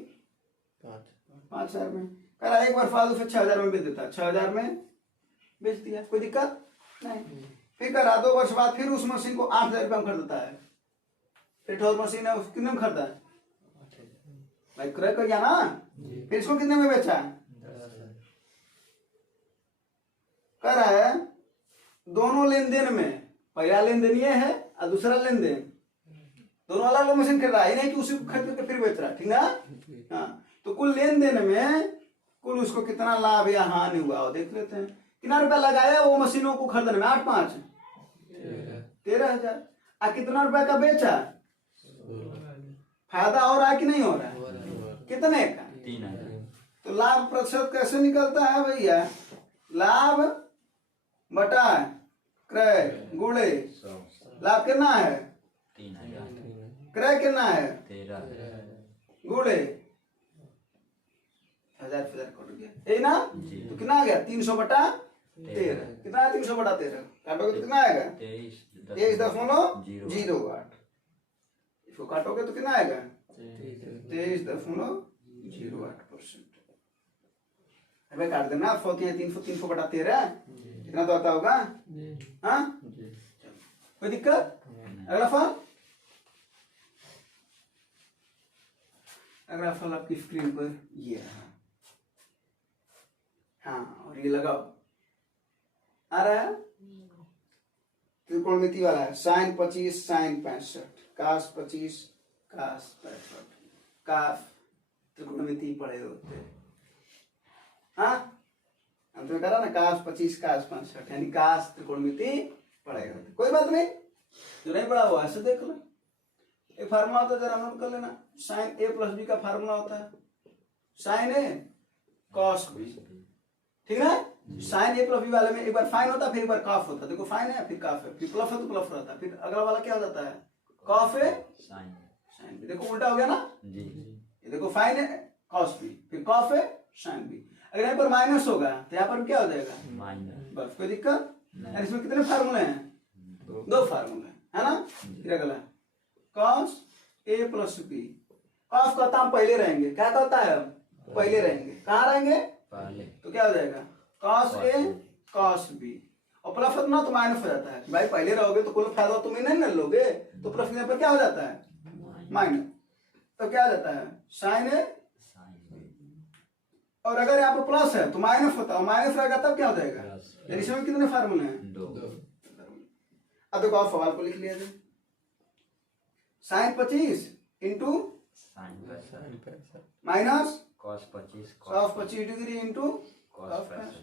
5000 में, कह रहा है 1 बार फालतू से 6000 में बेच देता है, 6000 में बेच दिया, कोई दिक्कत नहीं। फिर कह रहा 2 वर्ष बाद फिर उस मशीन को 8000 रुपए में खरीदता है, फिर ठोर मशीन है, कितने में खरीदा है भाई, क्रय कर गया ना, फिर इसको कितने में बेचा, कह रहा है दोनों लेन देन में, पहला लेन देन ये है और दूसरा लेन देन, दोनों अलग अलग मशीन खरीद रहा है, नहीं कि उसी को खरीद करके फिर बेच रहा है, ठीक ना। हाँ, तो कुल लेन देन में कुल उसको कितना लाभ या हानि हुआ वो देख लेते हैं। कितना रुपया लगाया वो मशीनों को खरीदने में, 8 5 13,000, और कितना रुपया का बेचा, फायदा हो रहा है कि नहीं हो रहा है, कितने का 3000। तो लाभ प्रतिशत कैसे निकलता है भैया, लाभ बटा क्रय गुणे लाभ कितना है 3000, क्रय कितना है 13,000 गुणे 1000 कट गया, है ना। तो कितना आ गया 300 बटा 13, कितना है 300 बटा 13, काटोगे तो कितना आएगा 23.08। इसको काटोगे तो कितना आएगा 23.08%। अबे काट देना, 3 को बटा 13 कितना तो आता होगा। हाँ कोई दिक्कत? अगला फल, अगला फल आपकी स्क्रीन पर ये रहा। हाँ और ये लगाओ, आ रहा है त्रिकोणमिति वाला है। साइन 25 साइन 65 कास 25 कास 65 काफ त्रिकोणमिति पढ़े होते हैं। हाँ हम तो करा ना कास 25 कास 65 यानी कास त्रिकोणमिति पढ़े होते। कोई बात नहीं, जो नहीं पढ़ा हुआ ऐसे देख लो। एक फार्मूला होता है, जरा नोट कर लेना। साइन ए प्लस बी का फार्मूला होता है साइन ए कॉस बी, ठीक है। साइन ए प्लस बी वाले में एक बार फाइन होता है, फिर एक बार काफ होता है। देखो फाइन है फिर काफ है, फिर प्लस है तो प्लस रहता है, फिर अगला वाला क्या हो जाता है कॉफ है साइन बी। देखो उल्टा हो गया ना जी। ये देखो फाइन है कॉस बी, फिर कॉफ है साइन बी। अगर यहाँ पर माइनस होगा तो यहाँ पर क्या हो जाएगा माइनस। बस कोई दिक्कत? इसमें कितने फार्मूले हैं? दो फार्मूले है ना। फिर अगला cos A plus B. Cos कहता हम पहले रहेंगे, क्या कहता है पहले रहेंगे। कहाँ रहेंगे पहले, तो क्या हो जाएगा कॉस ए कॉस बी। और प्लस होता ना तो माइनस हो जाता है। भाई पहले रहोगे तो कोई फायदा तुम नहीं ले लोगे, तो प्लस यहाँ पर क्या हो जाता है माइनस। तो क्या हो जाता है साइन ए। और अगर यहाँ पर प्लस है तो माइनस होता है, माइनस रहेगा तब क्या हो जाएगा। इसमें कितने फार्मूले हैं? दो। अब देखो आप सवाल को लिख लिया जाए। Sine 25 into minus cos 25 degree into cos 65।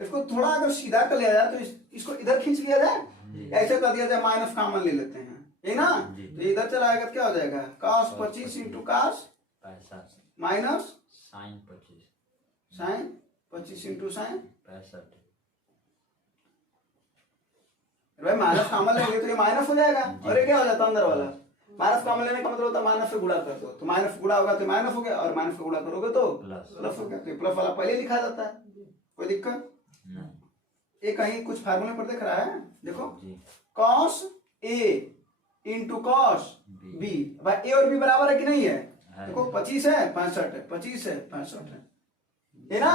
इसको थोड़ा अगर सीधा कर लिया जाए तो इसको इधर खींच लिया जाए, ऐसे कर दिया जाए, माइनस कॉमन ले लेते हैं, ये ना। तो इधर चला आएगा तो क्या हो जाएगा cos 25 into cos minus sine 25 into sine 65। भाई माइनस कॉमन लेंगे तो ये माइनस हो जाएगा, और ये क्या हो जाता है अंदर वाला। माइनस कॉमन लेने का मतलब होता है माइनस से गुणा कर दो, तो माइनस गुणा होगा तो माइनस हो गया, और माइनस का गुणा करोगे तो प्लस हो गया। तो प्लस वाला पहले लिखा जाता है, कोई दिक्कत नहीं। ये कहीं कुछ फार्मूले पर दिख रहा है, देखो cos A into cos B. भाई ए और बी बराबर है कि नहीं है? देखो 25 है 65 है, 25 है 65 है ना।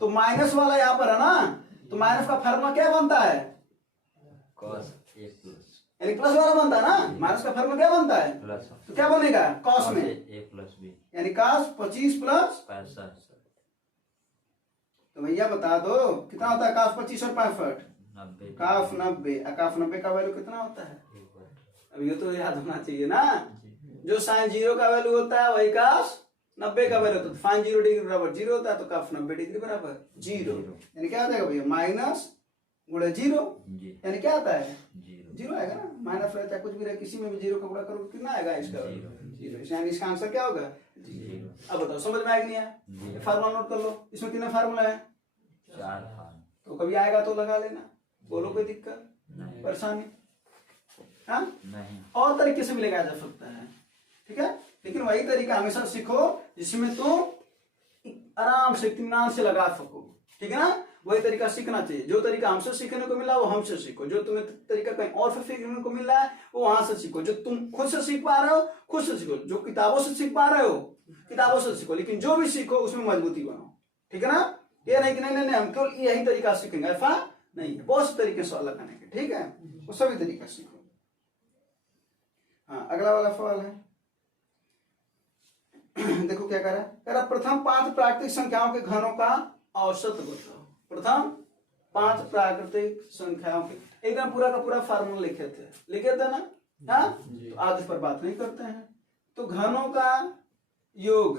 तो माइनस वाला यहाँ पर है ना, तो माइनस का फार्मूला क्या बनता है कॉस ए प्लस, यानी प्लस वाला बनता है ना। माइनस का फार्मूला क्या बनता है प्लस, तो क्या बनेगा कॉस में ए प्लस बी, यानी कॉस 25 प्लस 65। तो भैया बता दो कितना होता है कॉस 25 और 65? 90। कॉस 90, कॉस 90 का वैल्यू कितना होता है? अब ये तो याद होना चाहिए ना, जो साइन 0 का वैल्यू होता है वही कॉस 90 का वैल्यू होता है। साइन 0 डिग्री बराबर 0 होता है, तो कॉस 90 डिग्री बराबर 0, यानी क्या हो जाएगा भैया माइनस गुणा 0, यानी क्या आता है 0 आएगा ना। माइनस रहता है कुछ भी रहे, किसी में भी 0 का गुणा करो कितना आएगा इसका 0, यानी इसका आंसर क्या होगा 0। अब बताओ समझ में आएगा नहीं आया? फार्मूला नोट कर लो, इसमें कितने फार्मूला है 4। तो कभी आएगा तो लगा लेना, बोलो कोई दिक्कत परेशानी? हाँ नहीं, और तरीके से भी लगाया जा सकता है, ठीक है। लेकिन वही तरीका हमेशा सीखो जिसमें तुम आराम से इत्मीनान से लगा सको, ठीक है ना। वही तरीका सीखना चाहिए। जो तरीका हमसे सीखने को मिला वो हमसे सीखो, जो तुम्हें तरीका कहीं और से सीखने को मिल रहा है वो वहां से सीखो। जो तुम खुद से सीख पा रहे हो खुद से सीखो, जो किताबों से सीख पा रहे हो किताबों से सीखो, लेकिन जो भी सीखो उसमें मजबूती बनाओ, ठीक है ना। ये नहीं कि नहीं हम केवल यही तरीका सीखेंगे, ऐसा नहीं है। बहुत से तरीके सवाल लगाने के, ठीक है, वो सभी तरीका सीखो। हाँ अगला वाला सवाल है, देखो क्या कह रहा है। प्रथम 5 प्राकृतिक संख्याओं के घनों का औसत बताओ। प्रथम 5 प्राकृतिक संख्याओं के, एकदम पूरा का पूरा फार्मूला लिखे थे ना। हाँ तो आज इस पर बात नहीं करते हैं। तो घनों का योग,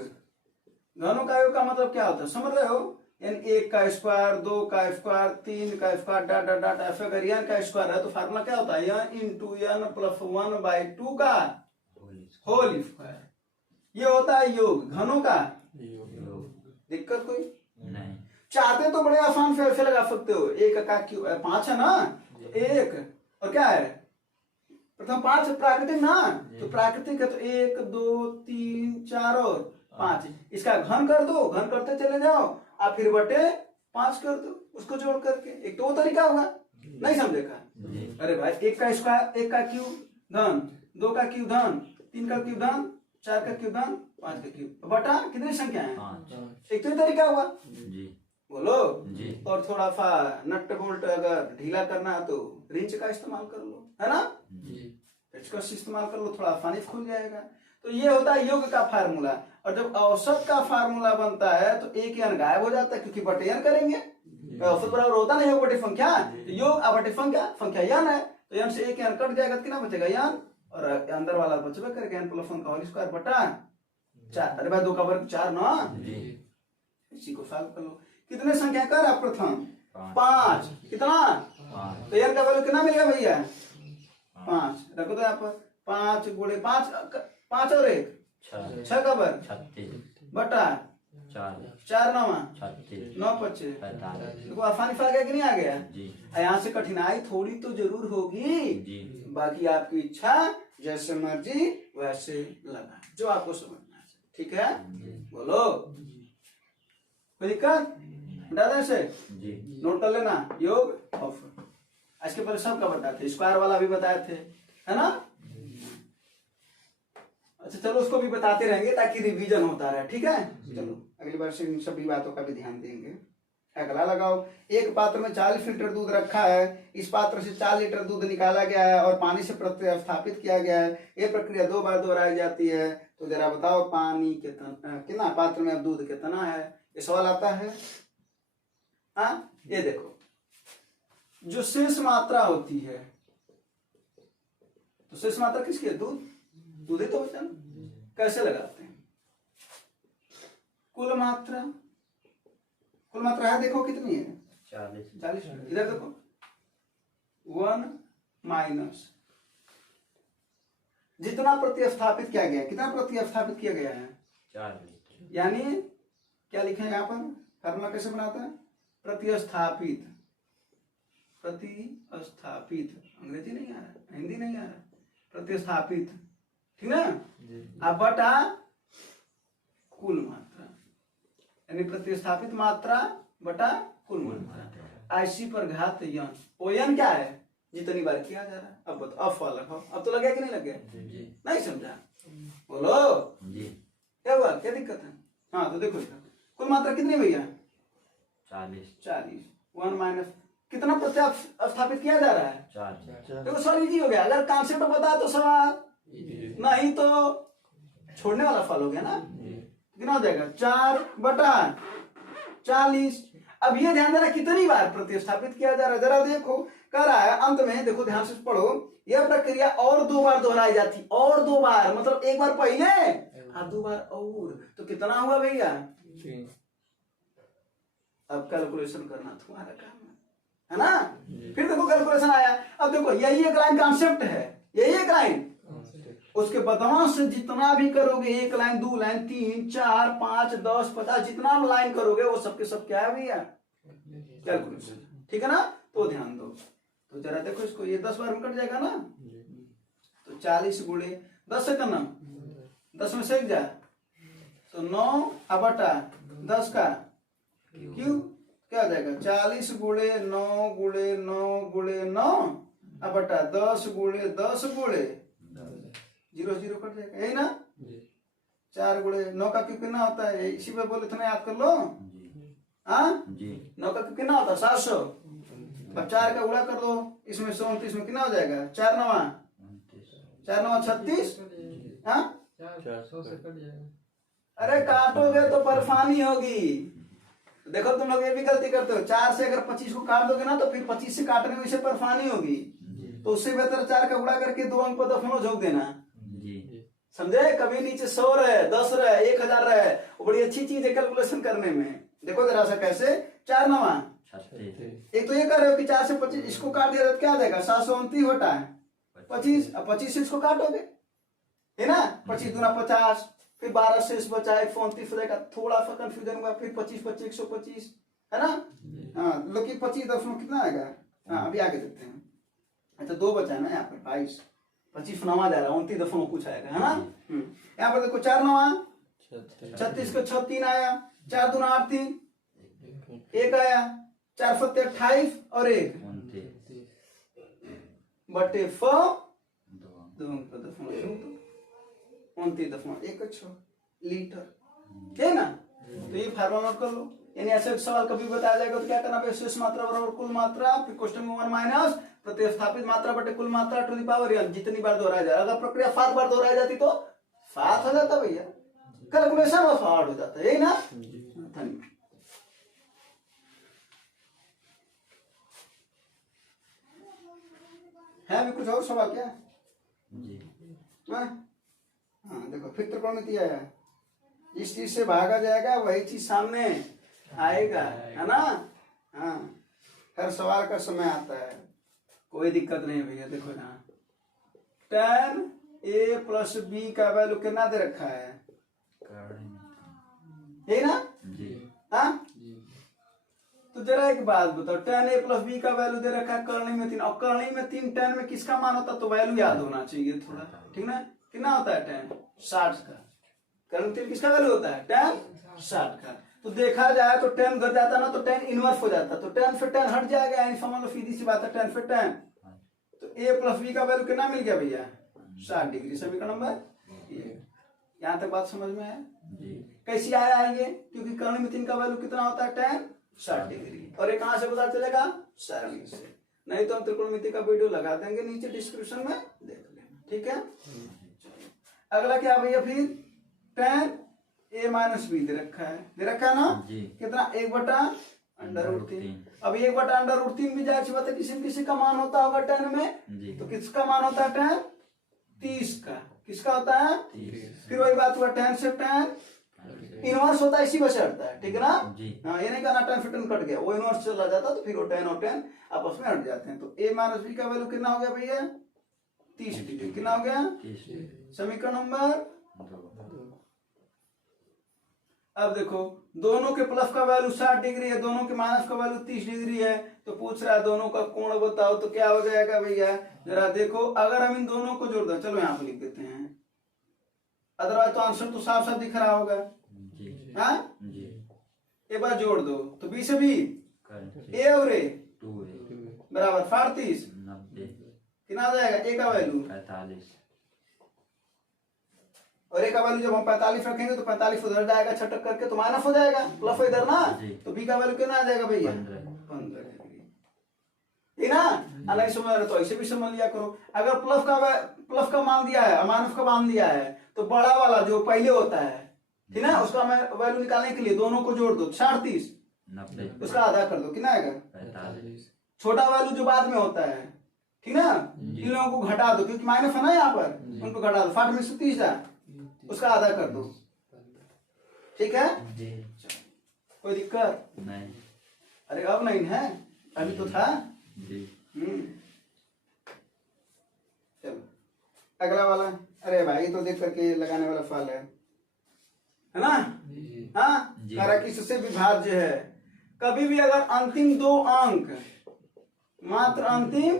घनों का योग का मतलब क्या होता है समझ रहे हो? यानी 1 का स्क्वायर 2 का स्क्वायर 3 का स्क्वायर डाट डाट डाट ऐसे। अगर n का स्क्वायर है तो फार्मूला क्या होता है n इंटू n प्लस 1/2 का होल स्क्वायर। ये होता है योग, घनों का योग। दिक्कत कोई नहीं। चाहते तो बड़े आसान से ऐसे लगा सकते हो, 1 का क्यूब 5 है ना, तो 1 और क्या है प्रथम 5 प्राकृतिक ना, तो प्राकृतिक है तो 1 2 3 4 और 5। इसका घन कर दो, घन करते चले जाओ, आप फिर बटे 5 कर दो उसको जोड़ करके। एक तो वो तरीका होगा, नहीं समझे का? अरे भाई 1 का स्क्वायर 1 का क्यूब घन 2 का क्यूब धन 3 का क्यूब धन 4 का क्यूब धन 5 का क्यूब बटा कितनी संख्या है? 5 एक तो ये तरीका हुआ, जी बोलो जी और थोड़ा सा नट बोल्ट अगर ढीला करना है तो रिंच का इस्तेमाल कर लो, है ना, पेचकस इस्तेमाल कर लो, थोड़ा आसानी से खुल जाएगा। तो ये होता है योग का फार्मूला। और जब औसत का फार्मूला बनता है तो एक यान गायब हो जाता है क्योंकि बटेयन करेंगे, औसत बराबर होता नहीं योग बटे संख्या, तो योग बटे संख्या यान है, तो यान से एक यान कट जाएगा तो कितना बचेगा यान, और अंदर वाला बचबे करेगा यान प्लस 1 का होल स्क्वायर बटा 4। अरे भाई 2 का वर्ग 4 ना, इसी को सॉल्व कर लो। कितने संख्या कर आप प्रथम 5 कितना, तो यान का वैल्यू कितना मिलेगा भैया 5, रखो तो यहाँ पर 5 गुणे 5 5 और 1 6 का वर्ग 36 बटा 4 9 36 9 25 45 देखो आसानी से आ गया कि नहीं आ गया? जी यहाँ से कठिनाई थोड़ी तो जरूर होगी, जी बाकी आपकी इच्छा जैसे मर्जी वैसे लगा जो आपको समझना है, ठीक है, बोलो कोई दिक्कत बता से जी नोट कर लेना। योग ऑफ आज के पहले सबका बताए थे, स्क्वायर वाला भी बताए थे, है ना। अच्छा चलो उसको भी बताते रहेंगे ताकि रिवीजन होता रहे, ठीक है। चलो अगली बार से इन सभी बातों का भी ध्यान देंगे। अगला लगाओ, एक पात्र में 40 लीटर दूध रखा है, इस पात्र से 4 लीटर दूध निकाला गया है और पानी से प्रतिस्थापित किया गया है। ये प्रक्रिया 2 बार दोहराई जाती है, तो जरा बताओ पानी कितना पात्र में अब दूध कितना है, ये सवाल आता है। हाँ ये देखो जो शेष मात्रा होती है, तो शेष मात्रा किसकी है? दूध ही तो होता है। कैसे लगाते हैं? कुल मात्रा है देखो कितनी है 40। इधर देखो 1 माइनस जितना प्रतिस्थापित किया गया, कितना प्रतिस्थापित किया गया है 4 लीटर, यानी क्या लिखे हैं यहाँ पर, फार्मूला कैसे बनाता है? प्रतिस्थापित अंग्रेजी नहीं आ रहा, हिंदी नहीं आ रहा, प्रतिस्थापित, ठीक ना। अब बटा कुल मात्रा, यानी प्रतिस्थापित मात्रा बटा कुल मात्रा, IC पर घात यन, ओ यन क्या है? जितनी बार किया जा रहा है। अब बताओ, अब फल रखो, अब तो लग गया कि नहीं लग गया? नहीं समझा, बोलो जी क्या हुआ, क्या दिक्कत है? हाँ तो देखो कुल मात्रा कितनी भैया 40। 1 माइनस कितना प्रतिस्थापित किया जा रहा है 4। देखो सवाल इजी हो गया, अगर कॉन्सेप्ट बता तो सवाल, नहीं तो छोड़ने वाला फल हो गया ना। कितना हो जाएगा 4 बटा 40। अब ये ध्यान देना कितनी बार प्रतिस्थापित किया जा रहा है, जरा देखो कर रहा है अंत में, देखो ध्यान से पढ़ो, यह प्रक्रिया और 2 बार दोहराई जाती, और 2 बार मतलब एक बार पहले और 2 बार और, तो कितना हुआ भैया? अब कैलकुलेशन करना तुम्हारा काम है ना। फिर देखो कैलकुलेशन आया, अब देखो यही एक लाइन कॉन्सेप्ट है, यही एक लाइन, उसके बदमाश से जितना भी करोगे, 1 लाइन 2 लाइन 3 4 5 10 50 जितना लाइन करोगे वो सबके सब क्या है भैया कैलकुलेशन, ठीक है ना। तो ध्यान दो, तो जरा देखो इसको, ये 10 बार में कट जाएगा ना, तो 40 गुणे 10 से करना, 10 में से 1 जाए तो 9 बटा 10 का क्यों क्या हो जाएगा 40 गुणे 9 गुणे 9 गुणे 9 बटा 10 गुणे 10 गुणे 0 0 कट जाएगा, यही ना। 4 गुणे 9 का क्यों कितना होता है, इसी पे बोले थे ना, याद कर लो। हाँ 9 का क्यों कितना होता है 700। अब 4 का गुणा कर दो, इसमें 129 में कितना हो जाएगा 4 9 36। हाँ 400 से कट जाएगा। अरे काटोगे तो परेशानी होगी। देखो तुम लोग ये भी गलती करते हो, 4 से अगर 25 को काट दोगे ना तो फिर 25 से काटने में इसे परेशानी होगी, तो उससे बेहतर 4 का गुणा करके 2 अंक पर दफनों झोंक देना, समझे। कभी नीचे 100 रहे 10 रहे 1000 रहे, वो बड़ी अच्छी चीज है कैलकुलेशन करने में। देखो जरा सा कैसे 4 9 एक तो ये कर रहे हो कि 4 से 25 इसको काट दिया तो क्या आ जाएगा 729 बटा 25। अब 25 से इसको काटोगे है ना, 25 दूना 50, फिर 12 से इस बचा 129 हो जाएगा, थोड़ा सा कंफ्यूजन हुआ, फिर 25 25 125 है ना। हाँ लेकिन 25 दशमलव कितना आएगा, हाँ अभी आगे देखते हैं। अच्छा 2 बचा है ना यहाँ पर 22, 25 9 जा रहा है, 29 दशमलव कुछ आएगा है ना। यहाँ पर देखो 4 9 36 को 6 3 आया, 4 दूना 8 3 1 आया, 4 7 28 और 1 बटे 4 29.16 लीटर, ठीक है ना। तो ये फार्मूला नोट कर लो। यानी ऐसे सवाल कभी बताया जाएगा तो क्या करना है, शेष मात्रा बराबर कुल मात्रा, फिर क्वेश्चन में 1 माइनस प्रतिस्थापित मात्रा बटे कुल मात्रा टू द पावर n, जितनी बार दोहराया जाए। अगर प्रक्रिया 7 बार दोहराई जाती तो 7 हो जाता भैया, कैलकुलेशन में 7 हो जाता है, यही ना। धन्यवाद। है अभी कुछ और सवाल क्या? हाँ, देखो फिर त्रिकोणमिति आया, इस चीज से भागा जाएगा वही चीज सामने आएगा, है ना। हाँ, हर सवाल का समय आता है, कोई दिक्कत नहीं भैया। देखो यहाँ tan a प्लस बी का वैल्यू कितना दे रखा है, यही ना। हाँ, तो जरा एक बात बताओ, tan a प्लस बी का वैल्यू दे रखा है करणी में 3, और करणी में 3 tan में किसका मान होता है, तो वैल्यू याद होना चाहिए थोड़ा, ठीक ना। कितना होता है tan 60 का, करणी में 3 किसका वैल्यू होता है, tan 60 का। तो देखा जाए तो tan घट जाता ना तो tan इनवर्स हो जाता, तो tan से tan हट जाएगा, यानी समझ लो सीधी सी बात है tan से tan। तो a प्लस बी का वैल्यू कितना मिल गया भैया, 60 डिग्री। समीकरण नंबर 1। यहाँ तक बात समझ में है। कैसी आया है ये, क्योंकि करणी में 3 का वैल्यू कितना होता है, tan 60 डिग्री। और ये कहां से पता चलेगा, सारणी से। नहीं तो हम त्रिकोणमिति का वीडियो लगा देंगे नीचे डिस्क्रिप्शन में, देख लेना, ठीक है। अगला क्या भैया, फिर tan a माइनस बी दे रखा है ना, कितना 1/√3। अब 1/√3 भी जायज बात है, किसी न किसी का मान होता होगा tan में, तो किसका मान होता है tan 30 का, किसका होता है 30। फिर वही बात हुआ tan से tan इनवर्स होता है, इसी वजह से हटता है, ठीक है ना। हाँ, ये नहीं कहना tan से tan कट गया, वो इनवर्स चला जाता तो फिर वो tan और tan आपस में हट जाते हैं। तो a माइनस बी का वैल्यू कितना हो गया भैया, 30 डिग्री। कितना हो गया, समीकरण नंबर 2। अब देखो दोनों के प्लस का वैल्यू 60 डिग्री है, दोनों के माइनस का वैल्यू 30 डिग्री है, तो पूछ रहा है दोनों का कोण बताओ, तो क्या हो जाएगा भैया, जरा देखो। अगर हम इन दोनों को जोड़ दें, चलो यहाँ पे लिख देते हैं, अदरवाइज तो आंसर तो साफ साफ दिख रहा होगा। हाँ, एक बार जोड़ दो तो बी से बी, ए और ए बराबर 35, कितना आ जाएगा, ए का वैल्यू 45, और ए का वैल्यू जब हम 45 रखेंगे तो 45 उधर जाएगा छटक करके, तो माइनस हो जाएगा, प्लस इधर ना, तो बी का वैल्यू कितना आ जाएगा भैया, 15 डिग्री, ठीक ना। अलग समझ रहे तो ऐसे भी समझ लिया करो। अगर प्लस का मान दिया है, माइनस का मान दिया है, तो बड़ा वाला जो पहले होता है, ठीक ना, उसका वैल्यू निकालने के लिए दोनों को जोड़ दो, 37, उसका आधा कर दो, कितना आएगा 45। छोटा वैल्यू जो बाद में होता है, ठीक ना, इन लोगों को घटा दो, क्योंकि माइनस है ना यहाँ पर, उनको घटा दो, 60 में से 30 है, उसका आधा कर दो, ठीक है। कोई दिक्कत नहीं, अरे अब नहीं है, अभी तो था। चलो अगला वाला, अरे भाई तो देख करके लगाने वाला सवाल है ना। हाँ, कारण किससे विभाज्य है। कभी भी अगर अंतिम 2 अंक, मात्र अंतिम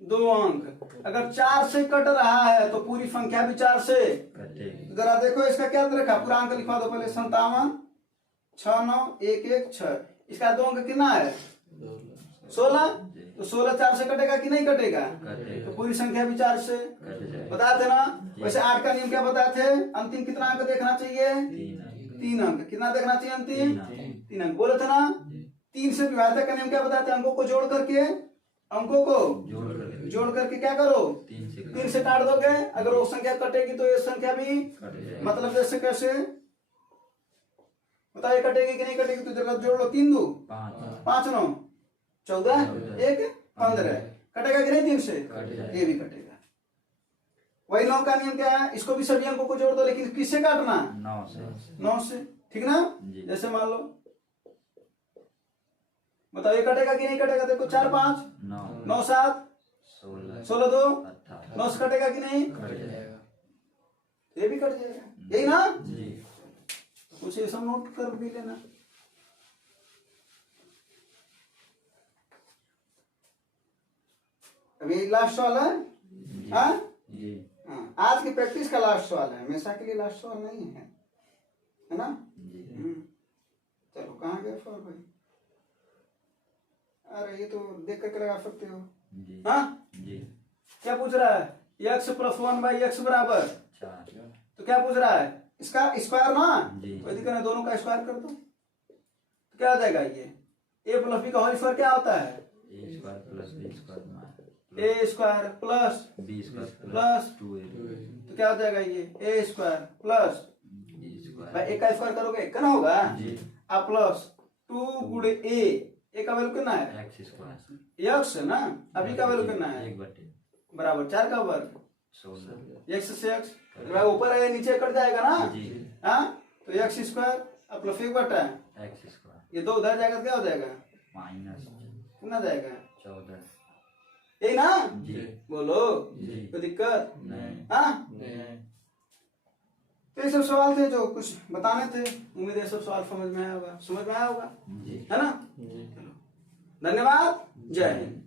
2 अंक अगर 4 से कट रहा है तो पूरी संख्या भी 4 से जरा देखो इसका क्या रखा, पूरा अंक लिखवा दो पहले, 57 6 9 1 1 6, इसका 2 अंक कितना है 16, तो 16 4 से कटेगा कि नहीं कटेगा, तो पूरी संख्या भी 4 से बताए थे ना। वैसे 8 का नियम क्या बताए थे, अंतिम कितना अंक देखना चाहिए, 3 अंक, कितना देखना चाहिए अंतिम 3 अंक, बोले थे ना। 3 से विभाज्य का नियम क्या बताते हैं, अंकों को जोड़ करके, अंकों को जोड़ करके क्या करो, 3 से काट दोगे, अगर वो संख्या कटेगी तो ये संख्या भी, मतलब जैसे कैसे बताइए, कटेगी कि नहीं कटेगी, तो जरा जोड़ लो, 3 2 5 9 14 1 15, कटेगा कि नहीं 3 से, ये भी कटेगा। वही 9 का नियम क्या है, इसको भी सभी अंकों को जोड़ दो, लेकिन किससे काटना, 9 से, ठीक ना। जैसे मान लो, बताओ ये कटेगा कि नहीं कटेगा, देखो 4 5 9 7 16 2 9 से कटेगा कि नहीं, ये भी कट जाएगा, यही ना। कुछ ये सब नोट कर भी लेना। अभी लास्ट सवाल है, हाँ, आज की प्रैक्टिस का लास्ट सवाल है, हमेशा के लिए लास्ट सवाल नहीं है, है ना। चलो कहाँ गए सवाल भाई, अरे ये तो देख करके लगा सकते हो। हाँ, क्या पूछ रहा है, x प्लस 1/x बराबर, 4 तो क्या पूछ रहा है इसका स्क्वायर ना, जी। कोई दिक्कत नहीं, दोनों का स्क्वायर कर दो तो क्या आ जाएगा ये a प्लस b का होल स्क्वायर क्या होता है a square plus b square a square plus b square plus 2a तो क्या हो जाएगा ये a square plus b square भाई a का स्क्वायर करोगे एक ना होगा जी। अब प्लस 2 गुणे a का वैल्यू कितना है x स्क्वायर x ना, अभी का वैल्यू कितना है 1/4 बराबर 4 का वर्ग 16 x से x, भाई ऊपर है नीचे कट जाएगा ना, जी। हाँ तो x स्क्वायर अब प्लस 1/, x स्क्वायर ये 2 उधर जाएगा तो क्या हो जाएगा माइनस कितना जाएगा 14 यही ना, जी। बोलो जी। कोई दिक्कत नहीं हाँ। नहीं। तो ये सब सवाल थे जो कुछ बताने थे, उम्मीद है ये सब सवाल समझ में आया होगा, समझ में आया होगा, जी। है ना। जी। धन्यवाद, जय हिंद।